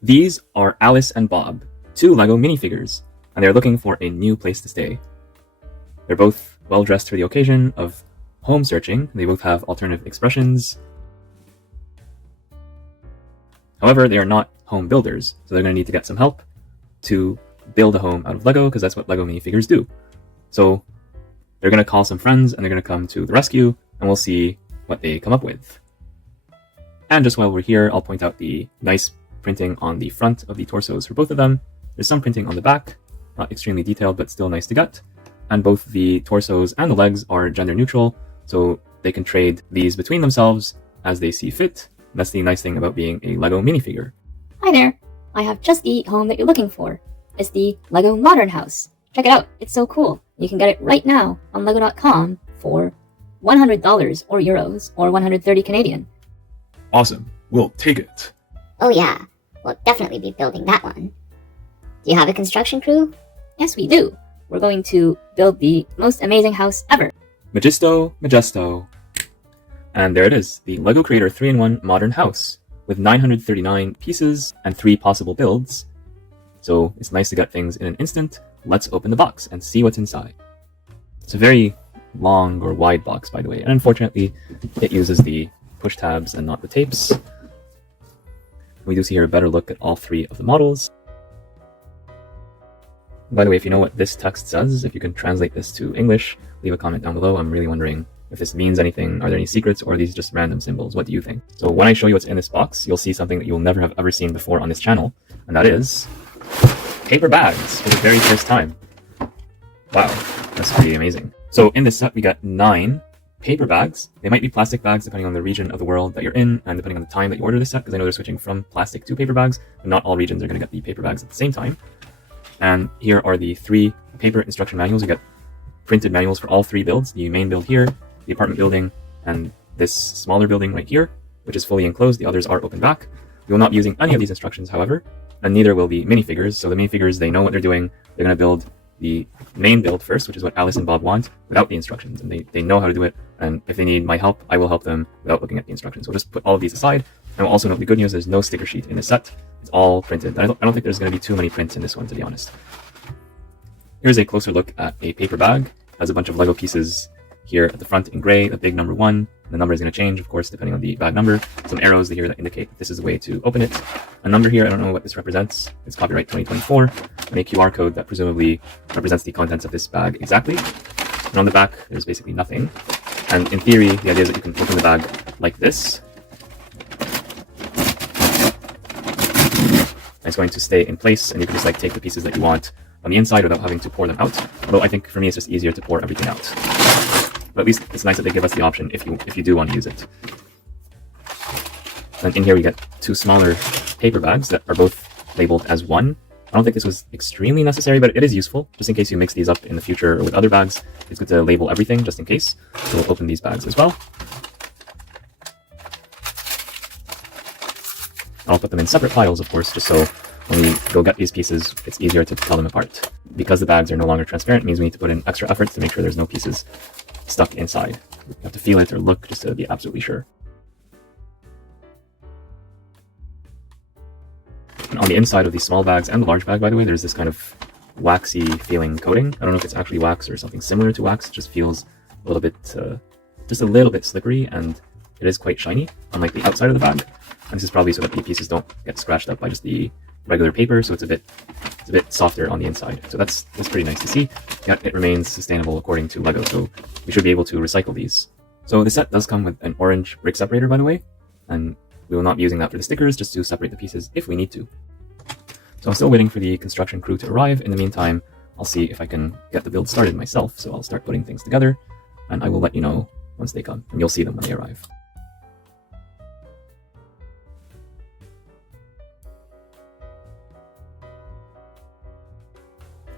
These are Alice and Bob, two LEGO minifigures, and they're looking for a new place to stay. They're both well dressed for the occasion of home searching. They both have alternative expressions. However, they are not home builders, so they're going to need to get some help to build a home out of LEGO, because that's what LEGO minifigures do. So they're going to call some friends and they're going to come to the rescue, and we'll see what they come up with. And just while we're here, I'll point out the nice printing on the front of the torsos for both of them. There's some printing on the back, not extremely detailed, but still nice to get. And both the torsos and the legs are gender neutral, so they can trade these between themselves as they see fit. That's the nice thing about being a LEGO minifigure. Hi there! I have just the home that you're looking for. It's the LEGO Modern House. Check it out, it's so cool. You can get it right now on lego.com for $100 or euros or 130 Canadian. Awesome, we'll take it. Oh yeah, we'll definitely be building that one. Do you have a construction crew? Yes, we do. We're going to build the most amazing house ever. Majesto. And there it is, the LEGO Creator 3-in-1 Modern House, with 939 pieces and 3 possible builds. So it's nice to get things in an instant. Let's open the box and see what's inside. It's a very long or wide box, by the way, and unfortunately it uses the push tabs and not the tapes. We do see here a better look at all 3 of the models. By the way, if you know what this text says, if you can translate this to English, leave a comment down below. I'm really wondering if this means anything. Are there any secrets, or are these just random symbols? What do you think? So when I show you what's in this box, you'll see something that you'll never have ever seen before on this channel, and that is paper bags for the very first time. Wow, that's pretty amazing. So in this set, we got 9 paper bags. They might be plastic bags depending on the region of the world that you're in and depending on the time that you order this set, because I know they're switching from plastic to paper bags, but not all regions are going to get the paper bags at the same time. And here are the 3 paper instruction manuals. You get printed manuals for all 3 builds, the main build here, the apartment building, and this smaller building right here, which is fully enclosed. The others are open back. We will not be using any of these instructions, however, and neither will the minifigures. So the minifigures, they know what they're doing. They're going to build the main build first, which is what Alice and Bob want, without the instructions, and they know how to do it. And if they need my help, I will help them without looking at the instructions. We'll just put all of these aside. And we'll also note the good news, there's no sticker sheet in this set. It's all printed. I don't think there's going to be too many prints in this one, to be honest. Here's a closer look at a paper bag. It has a bunch of LEGO pieces here at the front in gray, the big number 1. The number is going to change, of course, depending on the bag number. Some arrows here that indicate this is the way to open it. A number here, I don't know what this represents. It's copyright 2024. And a QR code that presumably represents the contents of this bag exactly. And on the back, there's basically nothing. And in theory, the idea is that you can open the bag like this. It's going to stay in place, and you can just take the pieces that you want on the inside without having to pour them out. Although I think for me it's just easier to pour everything out. But at least it's nice that they give us the option if you do want to use it. And in here we get 2 smaller paper bags that are both labeled as 1. I don't think this was extremely necessary, but it is useful. Just in case you mix these up in the future or with other bags, it's good to label everything just in case. So we'll open these bags as well. I'll put them in separate piles, of course, just so when we go get these pieces, it's easier to tell them apart. Because the bags are no longer transparent, it means we need to put in extra effort to make sure there's no pieces stuck inside. You have to feel it or look just to be absolutely sure. And on the inside of these small bags and the large bag, by the way, there's this kind of waxy feeling coating. I don't know if it's actually wax or something similar to wax. It just feels a little bit, just a little bit slippery, and it is quite shiny, unlike the outside of the bag. And this is probably so that the pieces don't get scratched up by just the regular paper, so it's a bit softer on the inside. So that's pretty nice to see. Yet it remains sustainable according to LEGO, so we should be able to recycle these. So the set does come with an orange brick separator, by the way, and we will not be using that for the stickers, just to separate the pieces if we need to. So I'm still waiting for the construction crew to arrive. In the meantime, I'll see if I can get the build started myself. So I'll start putting things together, and I will let you know once they come, and you'll see them when they arrive.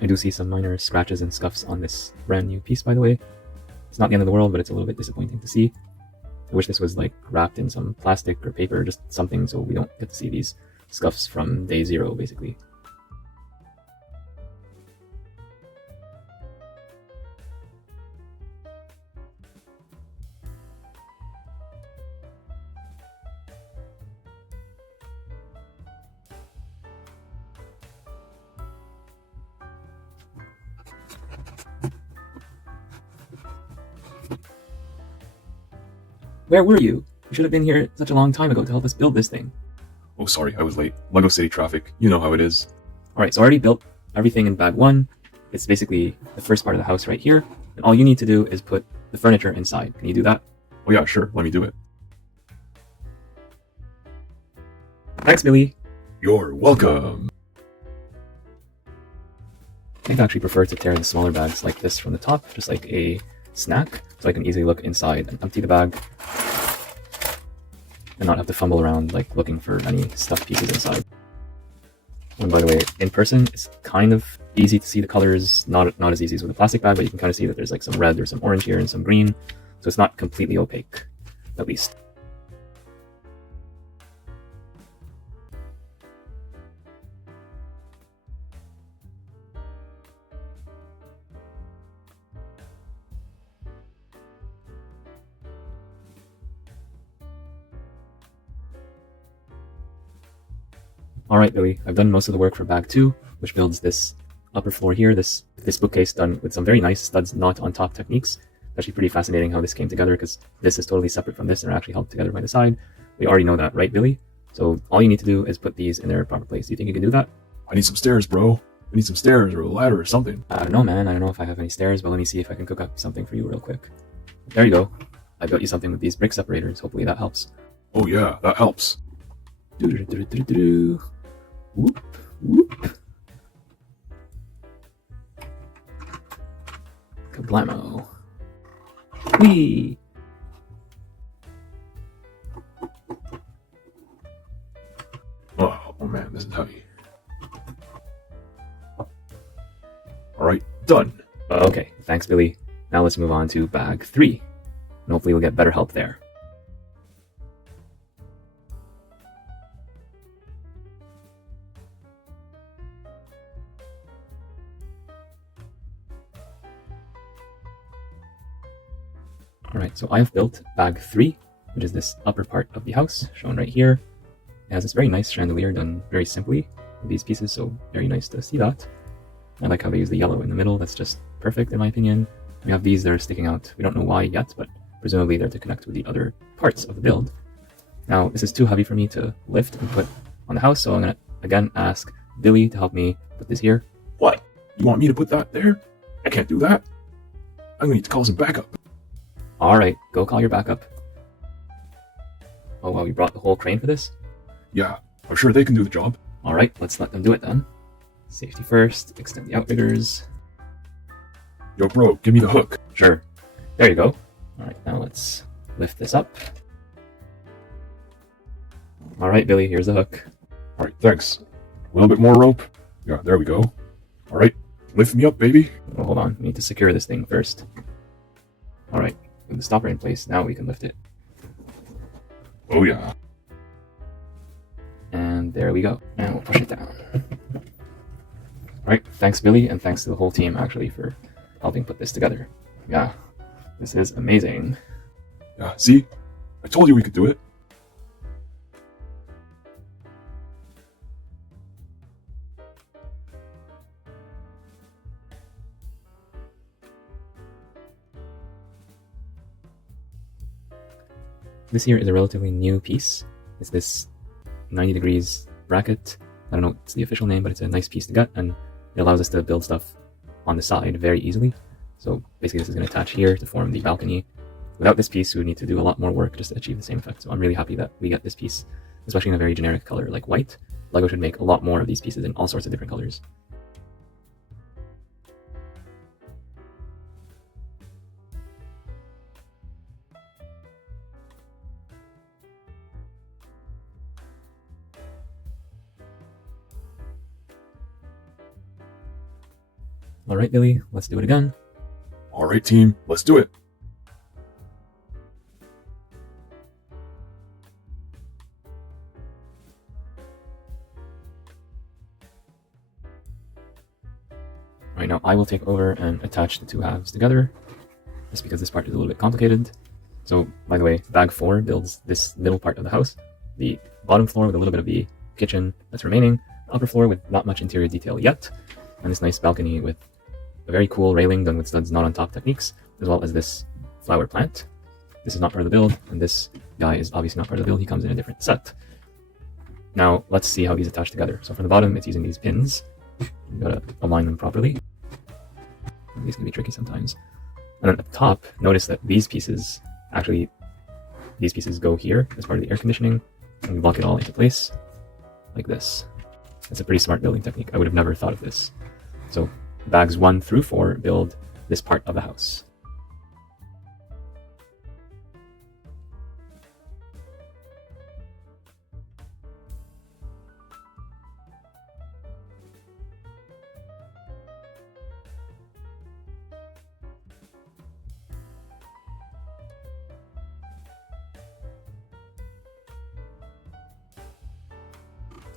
I do see some minor scratches and scuffs on this brand new piece, by the way. It's not the end of the world, but it's a little bit disappointing to see. I wish this was wrapped in some plastic or paper, just something, so we don't get to see these scuffs from day 0, basically. Where were you? You should have been here such a long time ago to help us build this thing. Oh, sorry, I was late. Lego City traffic. You know how it is. Alright, so I already built everything in bag 1. It's basically the first part of the house right here. And all you need to do is put the furniture inside. Can you do that? Oh yeah, sure. Let me do it. Thanks, Billy. You're welcome. I actually prefer to tear the smaller bags like this from the top, just like a snack, so I can easily look inside and empty the bag and not have to fumble around like looking for any stuffed pieces inside. And by the way, in person, it's kind of easy to see the colors, not as easy as with a plastic bag, but you can kind of see that there's like some red or some orange here and some green, so it's not completely opaque, at least. Alright, Billy, I've done most of the work for bag 2, which builds this upper floor here, this bookcase done with some very nice studs not on top techniques. It's actually pretty fascinating how this came together, because this is totally separate from this and are actually held together by the side. We already know that, right, Billy? So all you need to do is put these in their proper place. Do you think you can do that? I need some stairs, bro. I need some stairs or a ladder or something. I don't know, man. I don't know if I have any stairs, but let me see if I can cook up something for you real quick. There you go. I built you something with these brick separators. Hopefully that helps. Oh yeah, that helps. Whoop, whoop. Kablamo. Whee! Oh man, this is heavy. Alright, done. Okay, thanks, Billy. Now let's move on to bag 3. And hopefully we'll get better help there. Alright, so I have built bag 3, which is this upper part of the house, shown right here. It has this very nice chandelier done very simply with these pieces, so very nice to see that. I like how they use the yellow in the middle, that's just perfect in my opinion. We have these that are sticking out, we don't know why yet, but presumably they're to connect with the other parts of the build. Now, this is too heavy for me to lift and put on the house, so I'm going to again ask Billy to help me put this here. What? You want me to put that there? I can't do that. I'm gonna need to call some backup. Alright, go call your backup. Oh wow, you brought the whole crane for this? Yeah, I'm sure they can do the job. Alright, let's let them do it then. Safety first, extend the outriggers. Yo bro, give me the hook. Sure. There you go. Alright, now let's lift this up. Alright, Billy, here's the hook. Alright, thanks. A little bit more rope. Yeah, there we go. Alright, lift me up, baby. Oh, hold on, we need to secure this thing first. Alright, with the stopper in place, now we can lift it. Oh yeah. And there we go. And we'll push it down. Alright, thanks Billy, and thanks to the whole team actually for helping put this together. Yeah, this is amazing. Yeah, see? I told you we could do it. This here is a relatively new piece. It's this 90 degrees bracket. I don't know what's the official name, but it's a nice piece to get, and it allows us to build stuff on the side very easily. So basically this is going to attach here to form the balcony. Without this piece, we would need to do a lot more work just to achieve the same effect. So I'm really happy that we get this piece, especially in a very generic color like white. LEGO should make a lot more of these pieces in all sorts of different colors. Alright, Billy, let's do it again. Alright team, let's do it. Right now I will take over and attach the two halves together, just because this part is a little bit complicated. So, by the way, bag 4 builds this middle part of the house, the bottom floor with a little bit of the kitchen that's remaining, the upper floor with not much interior detail yet, and this nice balcony with a very cool railing done with studs not on top techniques, as well as this flower plant. This is not part of the build, and this guy is obviously not part of the build. He comes in a different set. Now, let's see how these attach together. So from the bottom, it's using these pins. You gotta align them properly. These can be tricky sometimes. And then at the top, notice that these pieces go here as part of the air conditioning, and we block it all into place, like this. It's a pretty smart building technique. I would have never thought of this. So bags 1 through 4 build this part of the house.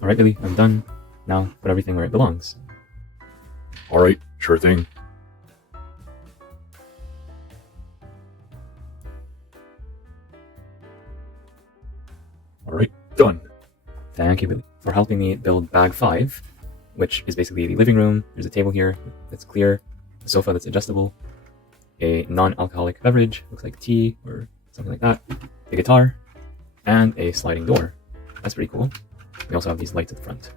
Alright, Billy, I'm done. Now put everything where it belongs. Alright, sure thing. Alright, done. Thank you, Billy, for helping me build bag 5, which is basically the living room. There's a table here that's clear, a sofa that's adjustable, a non-alcoholic beverage, looks like tea or something like that, a guitar, and a sliding door. That's pretty cool. We also have these lights at the front.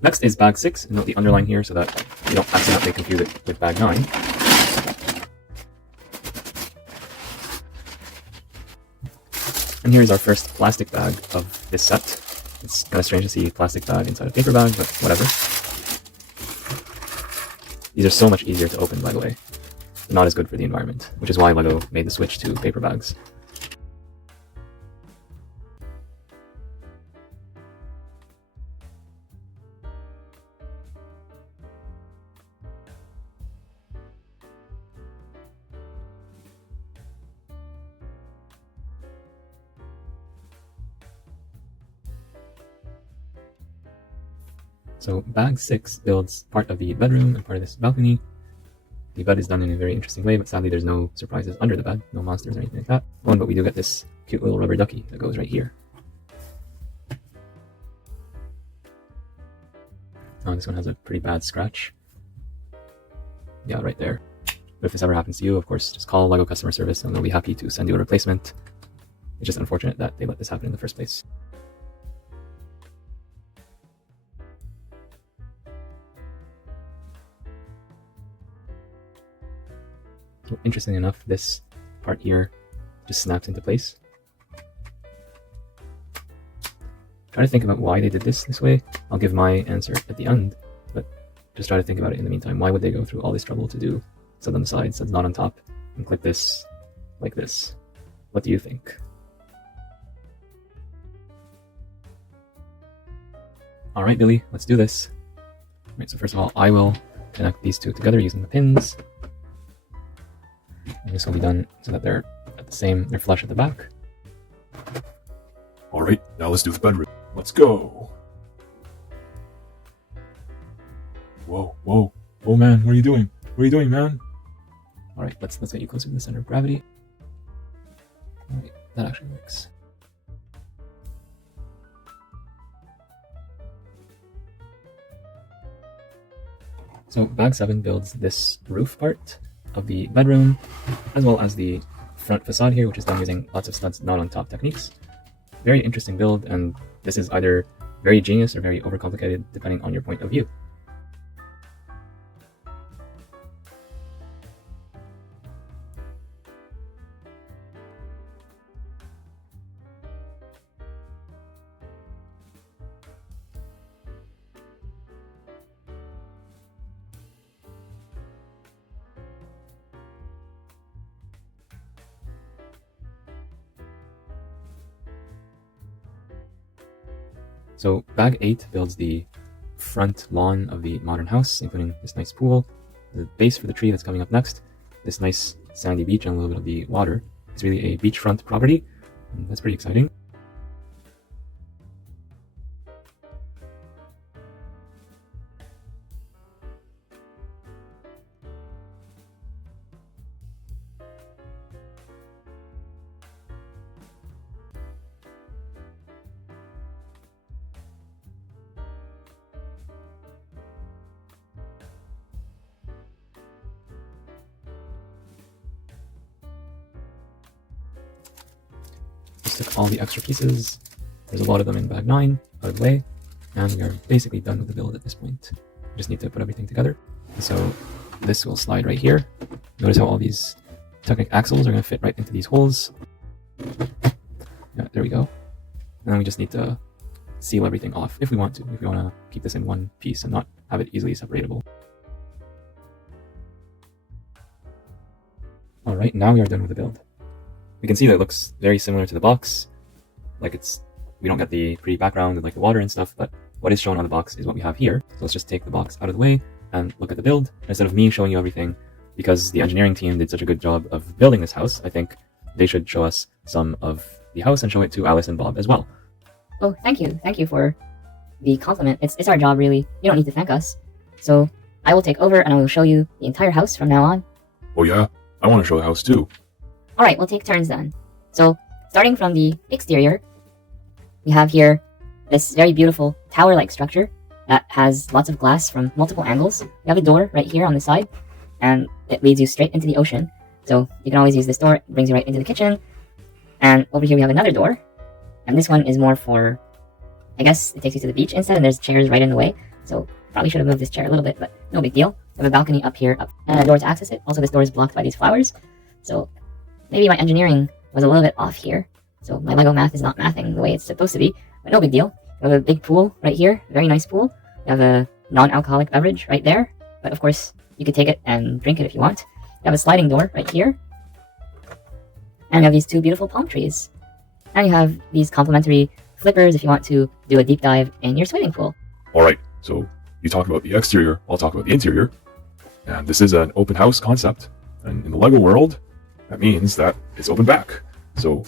Next is bag 6, and note the underline here so that you don't accidentally confuse it with bag 9. And here's our first plastic bag of this set. It's kind of strange to see a plastic bag inside a paper bag, but whatever. These are so much easier to open, by the way. Not as good for the environment, which is why LEGO made the switch to paper bags. So bag 6 builds part of the bedroom and part of this balcony. The bed is done in a very interesting way, but sadly there's no surprises under the bed, no monsters or anything like that. Oh, but we do get this cute little rubber ducky that goes right here. Oh, this one has a pretty bad scratch. Yeah, right there. But if this ever happens to you, of course, just call LEGO customer service and they'll be happy to send you a replacement. It's just unfortunate that they let this happen in the first place. So interestingly enough, this part here just snaps into place. Try to think about why they did this way. I'll give my answer at the end, but just try to think about it in the meantime. Why would they go through all this trouble to do studs on the side, studs not on top, and clip this like this? What do you think? All right, Billy, let's do this. All right, so first of all, I will connect these two together using the pins. And this will be done so that they're they're flush at the back. Alright, now let's do the bedroom. Let's go. Whoa, whoa. Oh man, what are you doing? What are you doing, man? Alright, let's get you closer to the center of gravity. Alright, that actually works. So bag 7 builds this roof part of the bedroom, as well as the front facade here, which is done using lots of studs not on top techniques. Very interesting build, and this is either very genius or very overcomplicated depending on your point of view. So bag 8 builds the front lawn of the modern house, including this nice pool, the base for the tree that's coming up next, this nice sandy beach and a little bit of the water. It's really a beachfront property, and that's pretty exciting. just took all the extra pieces. There's a lot of them in bag 9 out of the way, and we are basically done with the build at this point. We just need to put everything together. So this will slide right here. Notice how all these Technic axles are going to fit right into these holes. Yeah, there we go. And then we just need to seal everything off if we want to, if we want to keep this in one piece and not have it easily separatable. Alright, now we are done with the build. We can see that it looks very similar to the box. Like we don't get the pretty background and like the water and stuff, but what is shown on the box is what we have here. So let's just take the box out of the way and look at the build. Instead of me showing you everything, because the engineering team did such a good job of building this house, I think they should show us some of the house and show it to Alice and Bob as well. Oh, thank you. Thank you for the compliment. It's our job, really. You don't need to thank us. So I will take over and I will show you the entire house from now on. Oh yeah, I want to show the house too. Alright, we'll take turns then. So, starting from the exterior, we have here this very beautiful tower-like structure that has lots of glass from multiple angles. We have a door right here on the side, and it leads you straight into the ocean. So you can always use this door, it brings you right into the kitchen. And over here we have another door, and this one is more for, I guess it takes you to the beach instead, and there's chairs right in the way. So probably should have moved this chair a little bit, but no big deal. We have a balcony up here, and a door to access it. Also, this door is blocked by these flowers. So maybe my engineering was a little bit off here. So my Lego math is not mathing the way it's supposed to be, but no big deal. We have a big pool right here, very nice pool. We have a non-alcoholic beverage right there, but of course you could take it and drink it if you want. We have a sliding door right here. And you have these two beautiful palm trees. And you have these complimentary flippers if you want to do a deep dive in your swimming pool. Alright, so you talk about the exterior, I'll talk about the interior. And this is an open house concept. And in the Lego world, that means that it's open back. So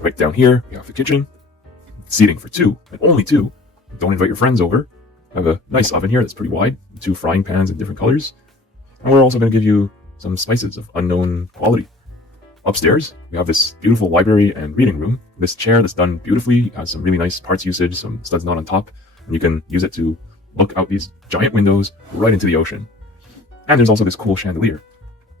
right down here, we have the kitchen, seating for 2, and only 2. Don't invite your friends over. I have a nice oven here that's pretty wide, 2 frying pans in different colors. And we're also going to give you some spices of unknown quality. Upstairs, we have this beautiful library and reading room. This chair that's done beautifully has some really nice parts usage, some studs not on top, and you can use it to look out these giant windows right into the ocean. And there's also this cool chandelier,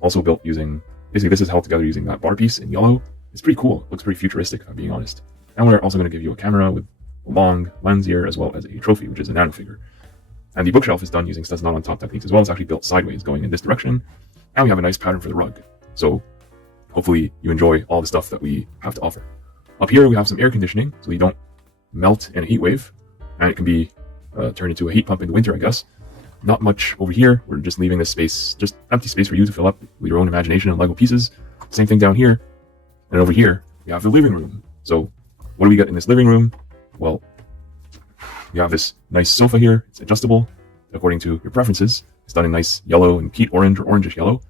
also built using, basically this is held together using that bar piece in yellow. It's pretty cool, it looks pretty futuristic if I'm being honest. And we're also going to give you a camera with a long lens here, as well as a trophy, which is a nano figure. And the bookshelf is done using studs not on top techniques as well. It's actually built sideways going in this direction. And we have a nice pattern for the rug. So hopefully you enjoy all the stuff that we have to offer. Up here we have some air conditioning, so you don't melt in a heat wave. And it can be turned into a heat pump in the winter, I guess. Not much over here. We're just leaving this space, just empty space for you to fill up with your own imagination and Lego pieces. Same thing down here. And over here, we have the living room. So what do we get in this living room? Well, you have this nice sofa here. It's adjustable according to your preferences. It's done in nice yellow and peat orange or orangish yellow.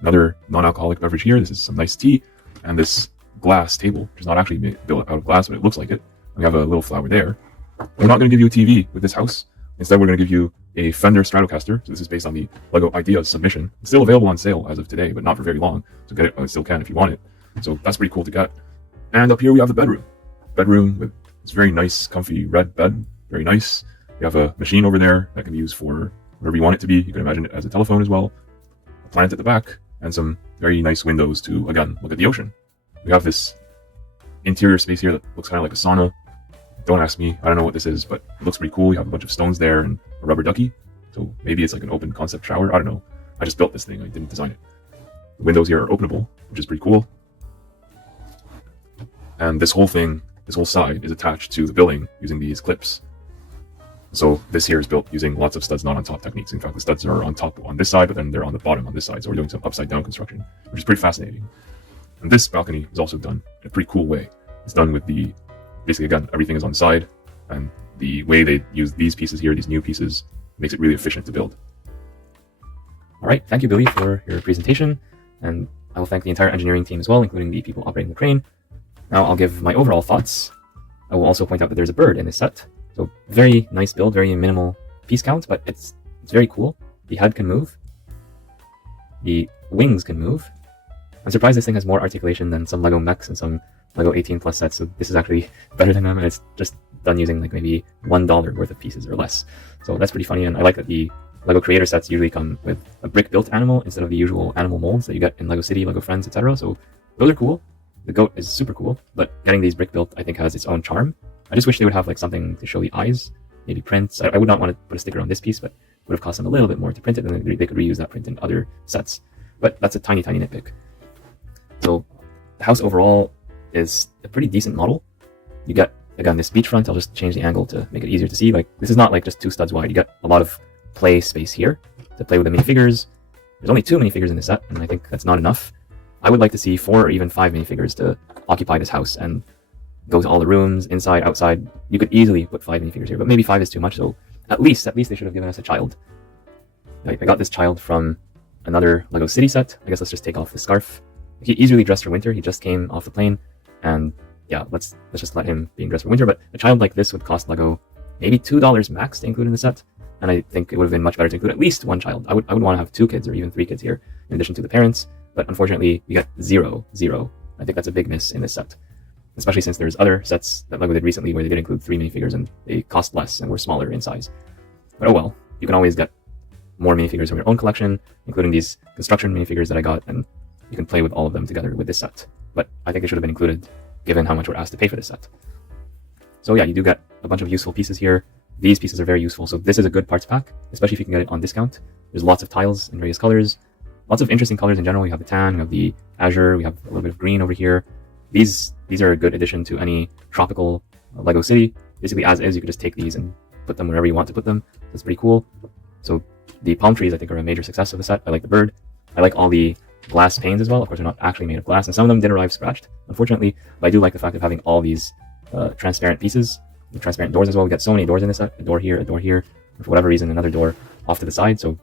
Another non-alcoholic beverage here. This is some nice tea. And this glass table, which is not actually built out of glass, but it looks like it. We have a little flower there. We're not going to give you a TV with this house. Instead, we're going to give you a Fender Stratocaster. So this is based on the Lego Ideas submission. It's still available on sale as of today, but not for very long. So get it while you still can if you want it. So that's pretty cool to get. And up here we have the bedroom. Bedroom with this very nice, comfy red bed. Very nice. You have a machine over there that can be used for whatever you want it to be. You can imagine it as a telephone as well. A plant at the back, and some very nice windows to, again, look at the ocean. We have this interior space here that looks kind of like a sauna. Don't ask me, I don't know what this is, but it looks pretty cool. You have a bunch of stones there and a rubber ducky. So maybe it's like an open concept shower. I don't know. I just built this thing, I didn't design it. The windows here are openable, which is pretty cool. And this whole thing, this whole side is attached to the building using these clips. So this here is built using lots of studs not on top techniques. In fact, the studs are on top on this side, but then they're on the bottom on this side. So we're doing some upside down construction, which is pretty fascinating. And this balcony is also done in a pretty cool way. It's done with the, basically again, everything is on the side, and the way they use these pieces here, these new pieces, makes it really efficient to build. All right, thank you, Billy, for your presentation. And I will thank the entire engineering team as well, including the people operating the crane. Now I'll give my overall thoughts. I will also point out that there's a bird in this set. So very nice build, very minimal piece count, but it's very cool. The head can move. The wings can move. I'm surprised this thing has more articulation than some Lego mechs and some Lego 18 plus sets, so this is actually better than them, and it's just done using like maybe $1 worth of pieces or less. So that's pretty funny, and I like that the Lego creator sets usually come with a brick built animal instead of the usual animal molds that you get in Lego City, Lego Friends, etc. So those are cool. The goat is super cool, but getting these brick built I think has its own charm. I just wish they would have like something to show the eyes, maybe prints. I would not want to put a sticker on this piece, but it would have cost them a little bit more to print it, and then they could reuse that print in other sets. But that's a tiny nitpick. So the house overall is a pretty decent model. You get, again, this beachfront. I'll just change the angle to make it easier to see. Like, this is not like just 2 studs wide. You get a lot of play space here to play with the minifigures. There's only 2 minifigures in this set, and I think that's not enough. I would like to see 4 or even 5 minifigures to occupy this house and go to all the rooms, inside, outside. You could easily put 5 minifigures here, but maybe 5 is too much, so at least they should have given us a child. I got this child from another Lego City set. I guess let's just take off the scarf. He easily dressed for winter. He just came off the plane, and yeah, let's just let him being dressed for winter. But a child like this would cost Lego maybe $2 max to include in the set, and I think it would have been much better to include at least 1 child. I would want to have 2 kids or even 3 kids here in addition to the parents, but unfortunately we got 0. I think that's a big miss in this set, especially since there's other sets that Lego did recently where they did include 3 minifigures and they cost less and were smaller in size. But oh well, you can always get more minifigures from your own collection, including these construction minifigures that I got, and you can play with all of them together with this set. But I think they should have been included given how much we're asked to pay for this set. So yeah, you do get a bunch of useful pieces here. These pieces are very useful, so this is a good parts pack, especially if you can get it on discount. There's lots of tiles in various colors, lots of interesting colors in general. You have the tan, we have the azure, we have a little bit of green over here. These are a good addition to any tropical Lego city. Basically, as is, you could just take these and put them wherever you want to put them. That's pretty cool. So the palm trees, I think, are a major success of the set. I like the bird. I like all the glass panes as well. Of course, they're not actually made of glass, and some of them did arrive scratched, unfortunately. But I do like the fact of having all these transparent pieces, and transparent doors as well. We got so many doors in this set. A door here, and for whatever reason, another door off to the side. So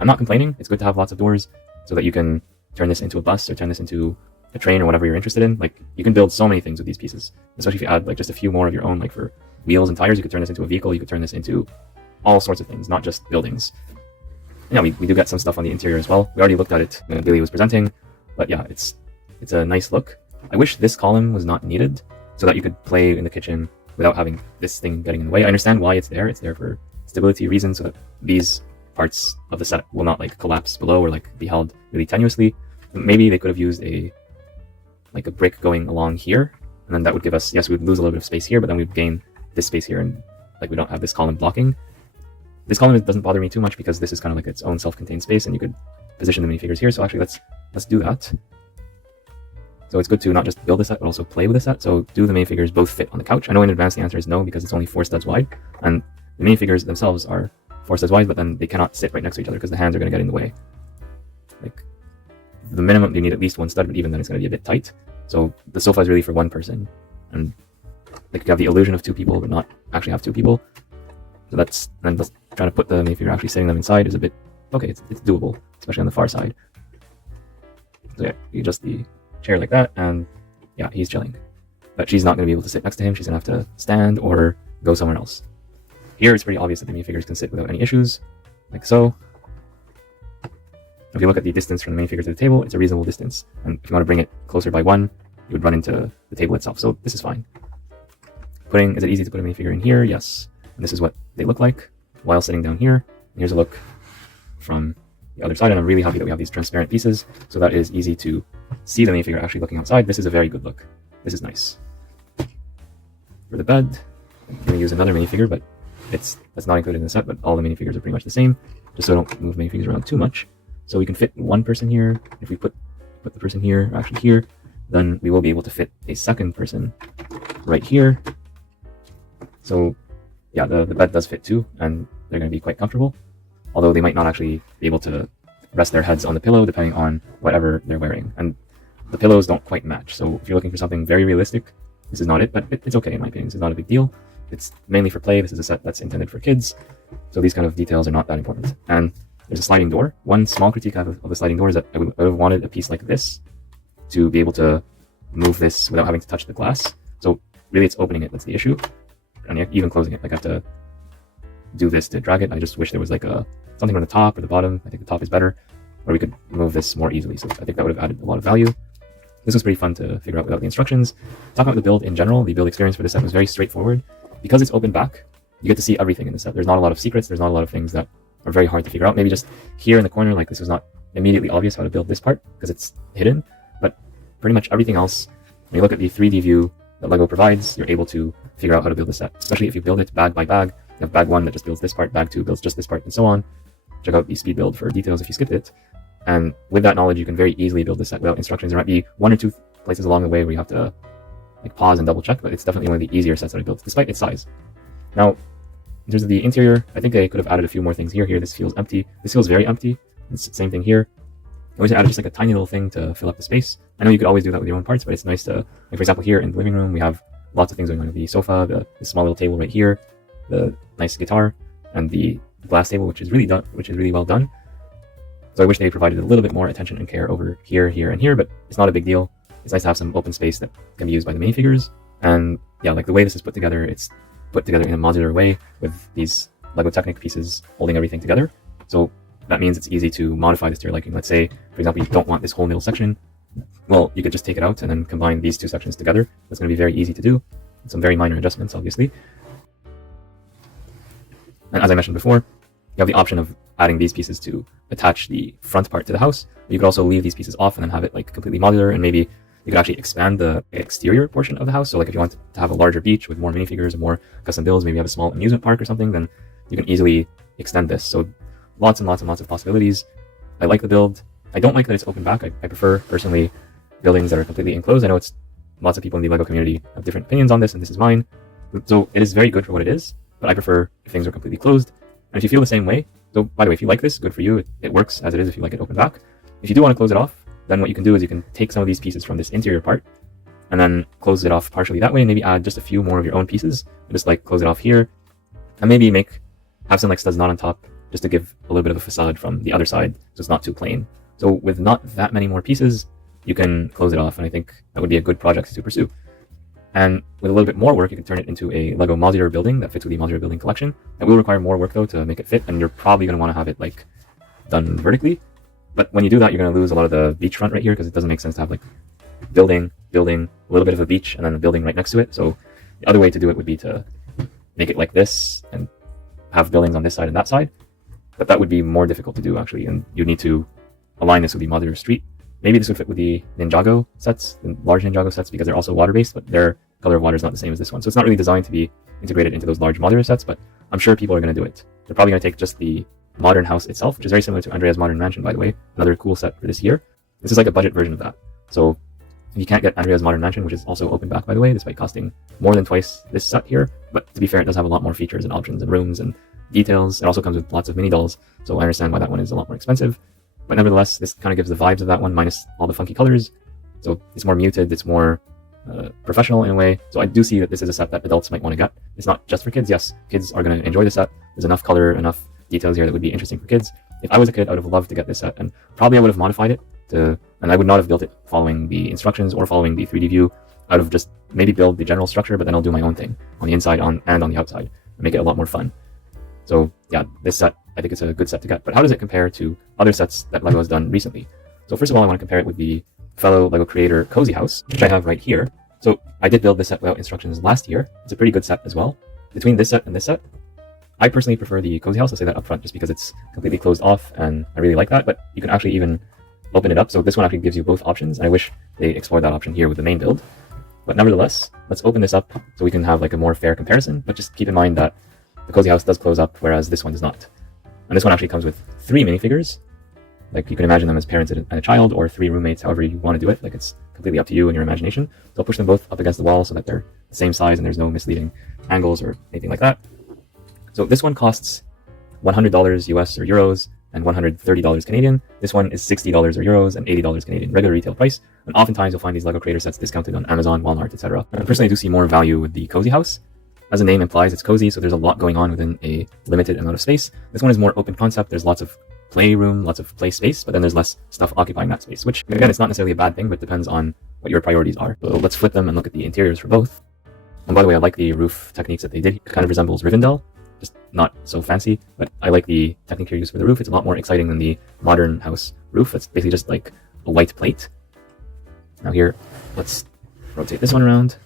I'm not complaining. It's good to have lots of doors so that you can turn this into a bus or turn this into a train or whatever you're interested in. Like, you can build so many things with these pieces, especially if you add like just a few more of your own, like for wheels and tires. You could turn this into a vehicle. You could turn this into all sorts of things, not just buildings. Yeah, we do get some stuff on the interior as well. We already looked at it when Billy was presenting, but yeah, it's a nice look. I wish this column was not needed so that you could play in the kitchen without having this thing getting in the way. I understand why it's there. It's there for stability reasons so that these parts of the set will not like collapse below or like be held really tenuously. Maybe they could have used a brick going along here, and then that would give us, yes, we would lose a little bit of space here, but then we'd gain this space here, and like we don't have this column blocking. This column doesn't bother me too much because this is kind of like its own self-contained space, and you could position the minifigures here. So actually, let's do that. So it's good to not just build a set, but also play with a set. So do the minifigures both fit on the couch? I know in advance the answer is no, because it's only 4 studs wide, and the minifigures themselves are 4 studs wide, but then they cannot sit right next to each other because the hands are going to get in the way. Like, the minimum, you need at least 1 stud, but even then it's going to be a bit tight. So the sofa is really for 1 person, and they could have the illusion of 2 people, but not actually have 2 people. So that's, then just trying to put the minifigure actually sitting them inside is a bit, okay, it's doable, especially on the far side. So yeah, you adjust the chair like that, and yeah, he's chilling. But she's not going to be able to sit next to him. She's going to have to stand or go somewhere else. Here it's pretty obvious that the minifigures can sit without any issues, like so. If you look at the distance from the minifigure to the table, it's a reasonable distance. And if you want to bring it closer by 1, you would run into the table itself. So this is fine. Is it easy to put a minifigure in here? Yes. And this is what they look like while sitting down here. And here's a look from the other side. And I'm really happy that we have these transparent pieces, so that it is easy to see the minifigure actually looking outside. This is a very good look. This is nice. For the bed, I'm going to use another minifigure, but that's not included in the set, but all the minifigures are pretty much the same, just so I don't move minifigures around too much. So we can fit 1 person here. If we put the person here, or actually here, then we will be able to fit a second person right here. So yeah, the bed does fit too, and they're going to be quite comfortable, although they might not actually be able to rest their heads on the pillow depending on whatever they're wearing. And the pillows don't quite match, so if you're looking for something very realistic, this is not it, but it's okay in my opinion. This is not a big deal. It's mainly for play. This is a set that's intended for kids, so these kind of details are not that important. And there's a sliding door. One small critique I have of the sliding door is that I would have wanted a piece like this to be able to move this without having to touch the glass. So really it's opening it that's the issue, and even closing it. Like, I have to do this to drag it. I just wish there was like something on the top or the bottom. I think the top is better, or we could move this more easily. So I think that would have added a lot of value. This was pretty fun to figure out without the instructions. Talking about the build in general, the build experience for this set was very straightforward. Because it's open back, you get to see everything in the set. There's not a lot of secrets. There's not a lot of things that are very hard to figure out. Maybe just here in the corner, like this was not immediately obvious how to build this part because it's hidden, but pretty much everything else When you look at the 3D view that LEGO provides, you're able to figure out how to build the set, especially if you build it bag by bag. You have bag 1 that just builds this part, bag 2 builds just this part, and so on. Check out the speed build for details if you skipped it. And with that knowledge, you can very easily build this set without instructions. There might be 1 or 2 places along the way where you have to like pause and double check, but it's definitely one of the easier sets that I built, despite its size. Now, in terms of the interior, I think I could have added a few more things here. Here, this feels empty. This feels very empty. It's the same thing here. I wish I added just like a tiny little thing to fill up the space. I know you could always do that with your own parts, but it's nice to, like for example, here in the living room, we have lots of things going on. The sofa, the small little table right here, the nice guitar, and the glass table, which is really well done. So I wish they provided a little bit more attention and care over here, here, and here, but it's not a big deal. It's nice to have some open space that can be used by the minifigures. And yeah, like the way this is put together, it's put together in a modular way with these Lego Technic pieces holding everything together. So that means it's easy to modify this to your liking. Let's say, for example, you don't want this whole middle section. Well, you could just take it out and then combine these 2 sections together. That's going to be very easy to do. Some very minor adjustments, obviously. And as I mentioned before, you have the option of adding these pieces to attach the front part to the house. You could also leave these pieces off and then have it like completely modular, and maybe you could actually expand the exterior portion of the house. So like if you want to have a larger beach with more minifigures and more custom builds, maybe you have a small amusement park or something, then you can easily extend this. So lots and lots and lots of possibilities. I like the build. I don't like that it's open back. I prefer, personally, buildings that are completely enclosed. I know it's lots of people in the LEGO community have different opinions on this, and this is mine. So it is very good for what it is, but I prefer if things are completely closed. And if you feel the same way, so by the way, if you like this, good for you. It works as it is if you like it open back. If you do want to close it off, then what you can do is you can take some of these pieces from this interior part and then close it off partially that way, and maybe add just a few more of your own pieces, and just like close it off here, and maybe have some like studs not on top, just to give a little bit of a facade from the other side, so it's not too plain. So with not that many more pieces, you can close it off, and I think that would be a good project to pursue. And with a little bit more work, you can turn it into a LEGO modular building that fits with the modular building collection. It will require more work though to make it fit, and you're probably going to want to have it like done vertically. But when you do that, you're going to lose a lot of the beachfront right here, because it doesn't make sense to have like building, a little bit of a beach, and then a building right next to it. So the other way to do it would be to make it like this and have buildings on this side and that side. But that would be more difficult to do actually, and you need to align this with the modular street. Maybe this would fit with the Ninjago sets, the large Ninjago sets, because they're also water-based, but their color of water is not the same as this one. So it's not really designed to be integrated into those large modular sets, but I'm sure people are going to do it. They're probably going to take just the modern house itself, which is very similar to Andrea's Modern Mansion, by the way. Another cool set for this year. This is like a budget version of that. So if you can't get Andrea's Modern Mansion, which is also open back, by the way, despite costing more than twice this set here, but to be fair, it does have a lot more features and options and rooms and details. It also comes with lots of mini dolls, so I understand why that one is a lot more expensive. But nevertheless, this kind of gives the vibes of that one, minus all the funky colors. So it's more muted, it's more professional in a way. So I do see that this is a set that adults might want to get. It's not just for kids. Yes, kids are going to enjoy the set. There's enough color, enough details here that would be interesting for kids. If I was a kid, I would have loved to get this set, and probably I would have modified it and I would not have built it following the instructions or following the 3D view. I would have just maybe build the general structure, but then I'll do my own thing on the inside and on the outside and make it a lot more fun. So yeah, this set, I think it's a good set to get. But how does it compare to other sets that LEGO has done recently? So first of all, I want to compare it with the fellow LEGO creator Cozy House, which I have right here. So I did build this set without instructions last year. It's a pretty good set as well. Between this set and this set, I personally prefer the Cozy House. I'll say that up front just because it's completely closed off and I really like that. But you can actually even open it up. So this one actually gives you both options. And I wish they explored that option here with the main build. But nevertheless, let's open this up so we can have like a more fair comparison. But just keep in mind that the Cozy House does close up, whereas this one does not. And this one actually comes with 3 minifigures. Like you can imagine them as parents and a child, or 3 roommates, however you want to do it. Like it's completely up to you and your imagination. So I'll push them both up against the wall so that they're the same size and there's no misleading angles or anything like that. So this one costs $100 US or euros and $130 Canadian. This one is $60 or euros and $80 Canadian, regular retail price. And oftentimes you'll find these LEGO creator sets discounted on Amazon, Walmart, etc. And personally, I do see more value with the Cozy House. As the name implies, it's cozy, so there's a lot going on within a limited amount of space. This one is more open concept. There's lots of playroom, lots of play space, but then there's less stuff occupying that space, which again, it's not necessarily a bad thing, but depends on what your priorities are. So let's flip them and look at the interiors for both. And by the way, I like the roof techniques that they did. It kind of resembles Rivendell, just not so fancy, but I like the technique here used for the roof. It's a lot more exciting than the modern house roof. It's basically just like a white plate. Now here, let's rotate this one around.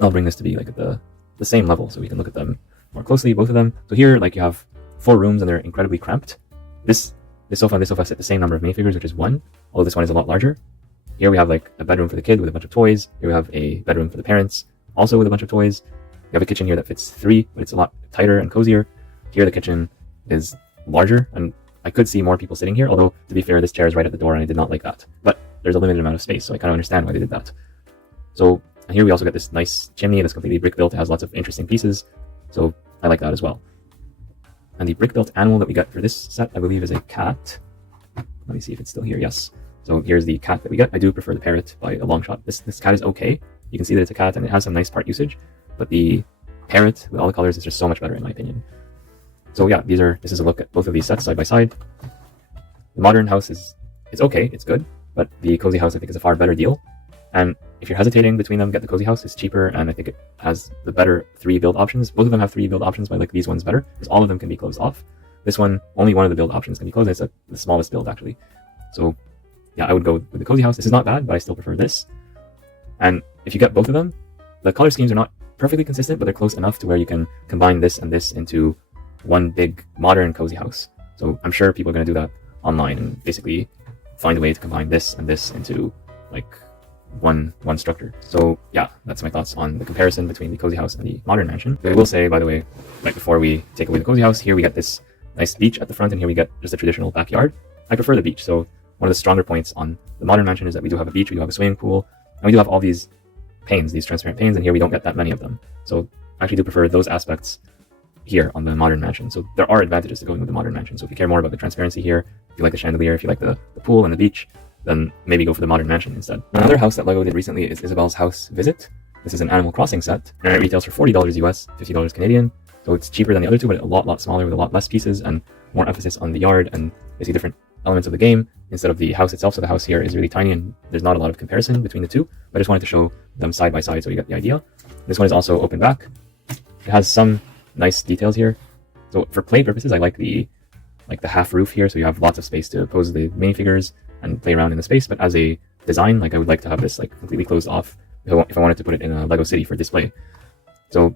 I'll bring this to be like at the same level so we can look at them more closely, both of them. So here, like you have 4 rooms and they're incredibly cramped. This sofa and this sofa sit the same number of minifigures, which is 1, although this one is a lot larger. Here we have like a bedroom for the kid with a bunch of toys. Here we have a bedroom for the parents, also with a bunch of toys. We have a kitchen here that fits 3, but it's a lot tighter and cozier. Here the kitchen is larger, and I could see more people sitting here, although to be fair, this chair is right at the door and I did not like that. But there's a limited amount of space, so I kind of understand why they did that. So here we also get this nice chimney that's completely brick built. It has lots of interesting pieces, so I like that as well. And the brick built animal that we got for this set, I believe, is a cat. Let me see if it's still here. Yes. So here's the cat that we get. I do prefer the parrot by a long shot. This cat is okay. You can see that it's a cat and it has some nice part usage, but the parrot with all the colors is just so much better in my opinion. So yeah, this is a look at both of these sets side by side. The modern house is okay, it's good, but the cozy house I think is a far better deal. And if you're hesitating between them, get the cozy house. It's cheaper and I think it has the better 3 build options. Both of them have 3 build options, but I like these ones better because all of them can be closed off. This one, only one of the build options can be closed. It's the smallest build actually. So yeah, I would go with the cozy house. This is not bad, but I still prefer this. And if you get both of them, the color schemes are not perfectly consistent, but they're close enough to where you can combine this and this into one big modern cozy house. So I'm sure people are going to do that online and basically find a way to combine this and this into like one structure. So yeah, that's my thoughts on the comparison between the cozy house and the modern mansion. But I will say, by the way, right before we take away the cozy house, here we get this nice beach at the front, and here we get just a traditional backyard. I prefer the beach. So one of the stronger points on the modern mansion is that we do have a beach, we do have a swimming pool, and we do have all these panes, these transparent panes, and here we don't get that many of them. So I actually do prefer those aspects here on the modern mansion. So there are advantages to going with the modern mansion. So if you care more about the transparency here, if you like the chandelier, if you like the pool and the beach, then maybe go for the modern mansion instead. Another house that LEGO did recently is Isabel's House Visit. This is an Animal Crossing set, and it retails for $40 US, $50 Canadian. So it's cheaper than the other two, but a lot smaller with a lot less pieces and more emphasis on the yard and basically different elements of the game instead of the house itself. So the house here is really tiny and there's not a lot of comparison between the two, but I just wanted to show them side by side so you get the idea. This one is also open back. It has some nice details here. So for play purposes, I like the half roof here, so you have lots of space to pose the minifigures and play around in the space. But as a design, like I would like to have this like completely closed off if I wanted to put it in a Lego city for display. So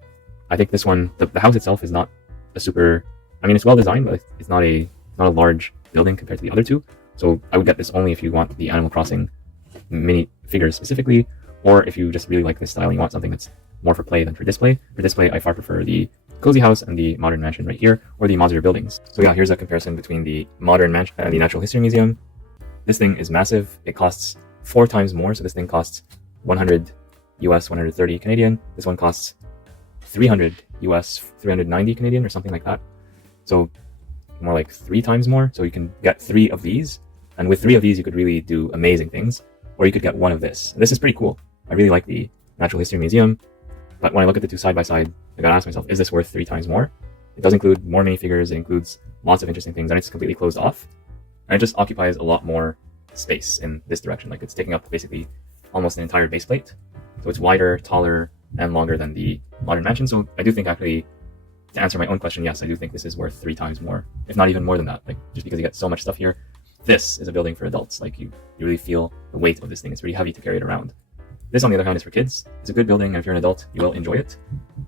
I think this one, the house itself is not a super, I mean, it's well designed, but it's not a large building compared to the other two. So I would get this only if you want the Animal Crossing mini figures specifically, or if you just really like this style and you want something that's more for play than for display. For display, I far prefer the cozy house and the modern mansion right here, or the modular buildings. So yeah, here's a comparison between the modern mansion and the Natural History Museum. This thing is massive. It costs 4 times more. So this thing costs 100 US, 130 Canadian. This one costs 300 US, 390 Canadian or something like that. So more like 3 times more. So you can get 3 of these. And with 3 of these, you could really do amazing things. Or you could get 1 of this. This is pretty cool. I really like the Natural History Museum. But when I look at the two side by side, I gotta ask myself, is this worth 3 times more? It does include more minifigures. It includes lots of interesting things. And it's completely closed off. And it just occupies a lot more space in this direction. Like it's taking up basically almost an entire base plate. So it's wider, taller, and longer than the modern mansion. So I do think actually, to answer my own question, yes, I do think this is worth 3 times more, if not even more than that. Like just because you get so much stuff here. This is a building for adults. Like you really feel the weight of this thing. It's really heavy to carry it around. This, on the other hand, is for kids. It's a good building, and if you're an adult, you will enjoy it.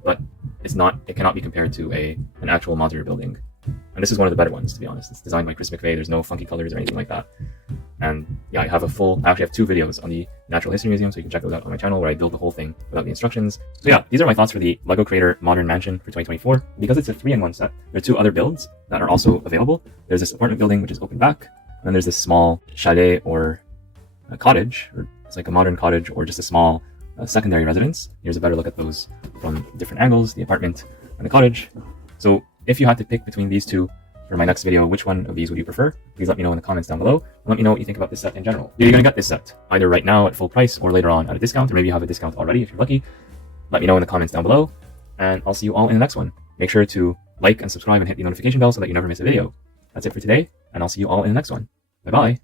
But it cannot be compared to an actual modular building. And this is one of the better ones, to be honest. It's designed by Chris McVeigh. There's no funky colors or anything like that. And yeah, I actually have 2 videos on the Natural History Museum, so you can check those out on my channel where I build the whole thing without the instructions. So yeah, these are my thoughts for the LEGO Creator Modern Mansion for 2024. Because it's a 3-in-1 set, there are 2 other builds that are also available. There's this apartment building, which is open back. And then there's this small chalet or a cottage, or it's like a modern cottage or just a small secondary residence. Here's a better look at those from different angles, the apartment and the cottage. So if you had to pick between these two for my next video, which one of these would you prefer? Please let me know in the comments down below. And let me know what you think about this set in general. You're going to get this set either right now at full price or later on at a discount, or maybe you have a discount already if you're lucky. Let me know in the comments down below, and I'll see you all in the next one. Make sure to like and subscribe and hit the notification bell so that you never miss a video. That's it for today, and I'll see you all in the next one. Bye-bye.